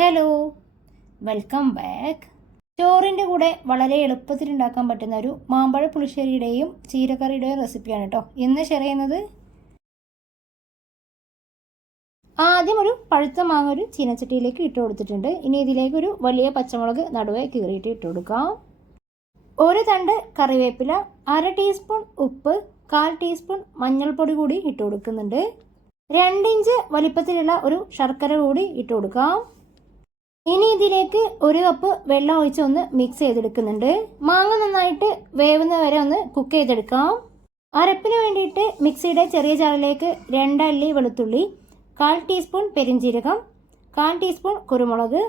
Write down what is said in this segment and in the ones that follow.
Hello welcome back ചോറിന്റെ കൂടെ വളരെ എളുപ്പത്തിൽ ഉണ്ടാക്കാൻ പറ്റുന്ന ഒരു മാമ്പഴ പുളിശ്ശേരിയുടെയും ചീരക്കറിയുടെയും റെസിപ്പിയാണ് കേട്ടോ ഇന്ന് ഷെയർ ചെയ്യുന്നത് ആദ്യം ഒരു പഴുത്ത മാങ്ങ ഒരു ചീനച്ചട്ടിയിലേക്ക് ഇട്ട് കൊടുത്തിട്ടുണ്ട്. ഇനി ഇതിലേക്ക് ഒരു വലിയ പച്ചമുളക് നടുവേ കീറിയിട്ട് ഇട്ട് കൊടുക്കാം. ഒരു തണ്ട് കറിവേപ്പില അര ടീസ്പൂൺ ഉപ്പ് കാൽ ടീസ്പൂൺ മഞ്ഞൾപ്പൊടി കൂടി ഇട്ട് കൊടുക്കുന്നുണ്ട്. രണ്ടിഞ്ച് വലിപ്പത്തിലുള്ള ഒരു ശർക്കര കൂടി ഇട്ട് കൊടുക്കാം. ഇനി ഇതിലേക്ക് ഒരു കപ്പ് വെള്ളം ഒഴിച്ച് ഒന്ന് മിക്സ് ചെയ്തെടുക്കുന്നുണ്ട്. മാങ്ങ നന്നായിട്ട് വേവുന്ന വരെ ഒന്ന് കുക്ക് ചെയ്തെടുക്കാം. അരപ്പിന് വേണ്ടിയിട്ട് മിക്സിയുടെ ചെറിയ ജാറിലേക്ക് രണ്ടല്ലി വെളുത്തുള്ളി കാൽ ടീസ്പൂൺ പെരിഞ്ചീരകം കാൽ ടീസ്പൂൺ കുരുമുളക്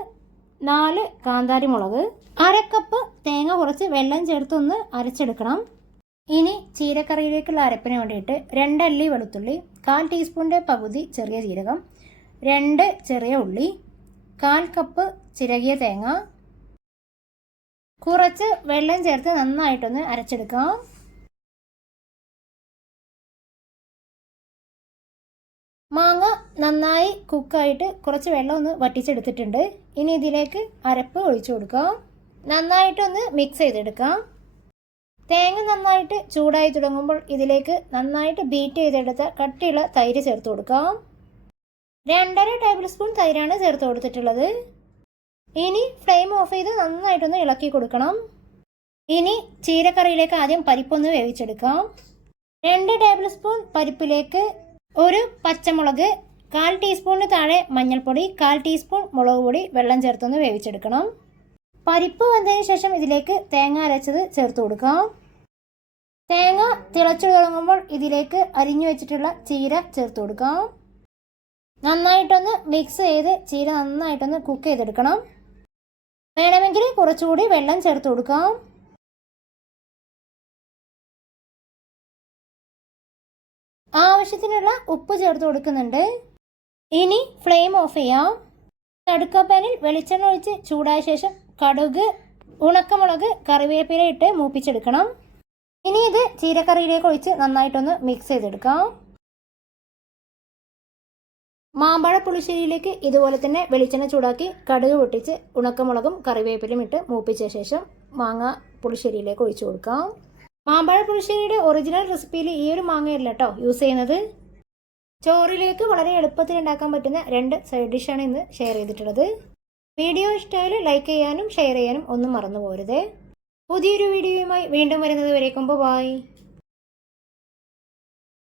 നാല് കാന്താരി മുളക്. അരക്കപ്പ് തേങ്ങ കുറച്ച് വെള്ളം ചേർത്തൊന്ന് അരച്ചെടുക്കണം. ഇനി ചീരക്കറിയിലേക്കുള്ള അരപ്പിന് വേണ്ടിയിട്ട് രണ്ടല്ലി വെളുത്തുള്ളി കാൽ ടീസ്പൂണിന്റെ പകുതി ചെറിയ ജീരകം രണ്ട് ചെറിയ ഉള്ളി കാൽ കപ്പ് ചിരകിയ തേങ്ങ. കുറച്ച് വെള്ളം ചേർത്ത് നന്നായിട്ടൊന്ന് അരച്ചെടുക്കാം. മാങ്ങ നന്നായി കുക്കായിട്ട് കുറച്ച് വെള്ളം ഒന്ന് വറ്റിച്ചെടുത്തിട്ടുണ്ട്. ഇനി ഇതിലേക്ക് അരപ്പ് ഒഴിച്ചു കൊടുക്കാം. നന്നായിട്ടൊന്ന് മിക്സ് ചെയ്തെടുക്കാം. തേങ്ങ നന്നായിട്ട് ചൂടായി തുടങ്ങുമ്പോൾ ഇതിലേക്ക് നന്നായിട്ട് ബീറ്റ് ചെയ്തെടുത്ത കട്ടിയുള്ള തൈര് ചേർത്ത് കൊടുക്കാം. രണ്ടര ടേബിൾ സ്പൂൺ തൈരാണ് ചേർത്ത് കൊടുത്തിട്ടുള്ളത്. ഇനി ഫ്ലെയിം ഓഫ് ചെയ്ത് നന്നായിട്ടൊന്ന് ഇളക്കി കൊടുക്കണം. ഇനി ചീരക്കറിയിലേക്ക് ആദ്യം പരിപ്പൊന്ന് വേവിച്ചെടുക്കാം. രണ്ട് ടേബിൾ സ്പൂൺ പരിപ്പിലേക്ക് ഒരു പച്ചമുളക് കാൽ ടീസ്പൂണിന് താഴെ മഞ്ഞൾപ്പൊടി കാൽ ടീസ്പൂൺ മുളക് പൊടി വെള്ളം ചേർത്തൊന്ന് വേവിച്ചെടുക്കണം. പരിപ്പ് വന്നതിന് ശേഷം ഇതിലേക്ക് തേങ്ങ അരച്ചത് ചേർത്ത് കൊടുക്കാം. തേങ്ങ തിളച്ചു തുടങ്ങുമ്പോൾ ഇതിലേക്ക് അരിഞ്ഞു വെച്ചിട്ടുള്ള ചീര ചേർത്ത് കൊടുക്കാം. നന്നായിട്ടൊന്ന് മിക്സ് ചെയ്ത് ചീര നന്നായിട്ടൊന്ന് കുക്ക് ചെയ്തെടുക്കണം. വേണമെങ്കിൽ കുറച്ചുകൂടി വെള്ളം ചേർത്ത് കൊടുക്കാം. ആവശ്യത്തിനുള്ള ഉപ്പ് ചേർത്ത് കൊടുക്കുന്നുണ്ട്. ഇനി ഫ്ലെയിം ഓഫ് ചെയ്യാം. പാനിൽ വെളിച്ചെണ്ണ ഒഴിച്ച് ചൂടായ ശേഷം കടുക് ഉണക്കമുളക് കറിവേപ്പില ഇട്ട് മൂപ്പിച്ചെടുക്കണം. ഇനി ഇത് ചീരക്കറിയിലേക്ക് ഒഴിച്ച് നന്നായിട്ടൊന്ന് മിക്സ് ചെയ്തെടുക്കാം. മാമ്പഴ പുളിശ്ശേരിയിലേക്ക് ഇതുപോലെ തന്നെ വെളിച്ചെണ്ണ ചൂടാക്കി കടുക് പൊട്ടിച്ച് ഉണക്കമുളകും കറിവേപ്പിലും ഇട്ട് മൂപ്പിച്ച ശേഷം മാങ്ങ പുളിശ്ശേരിയിലേക്ക് ഒഴിച്ചു കൊടുക്കാം. മാമ്പഴ പുളിശ്ശേരിയുടെ ഒറിജിനൽ റെസിപ്പിയിൽ ഈ ഒരു മാങ്ങയല്ല കേട്ടോ യൂസ് ചെയ്യുന്നത്. ചോറിലേക്ക് വളരെ എളുപ്പത്തിൽ ഉണ്ടാക്കാൻ പറ്റുന്ന രണ്ട് സൈഡ് ഡിഷാണ് ഇന്ന് ഷെയർ ചെയ്തിട്ടുള്ളത്. വീഡിയോ ഇഷ്ടമായാൽ ലൈക്ക് ചെയ്യാനും ഷെയർ ചെയ്യാനും ഒന്നും മറന്നു പോരുത് പുതിയൊരു വീഡിയോയുമായി വീണ്ടും വരുന്നത് വരേക്കുമ്പോൾ ബൈ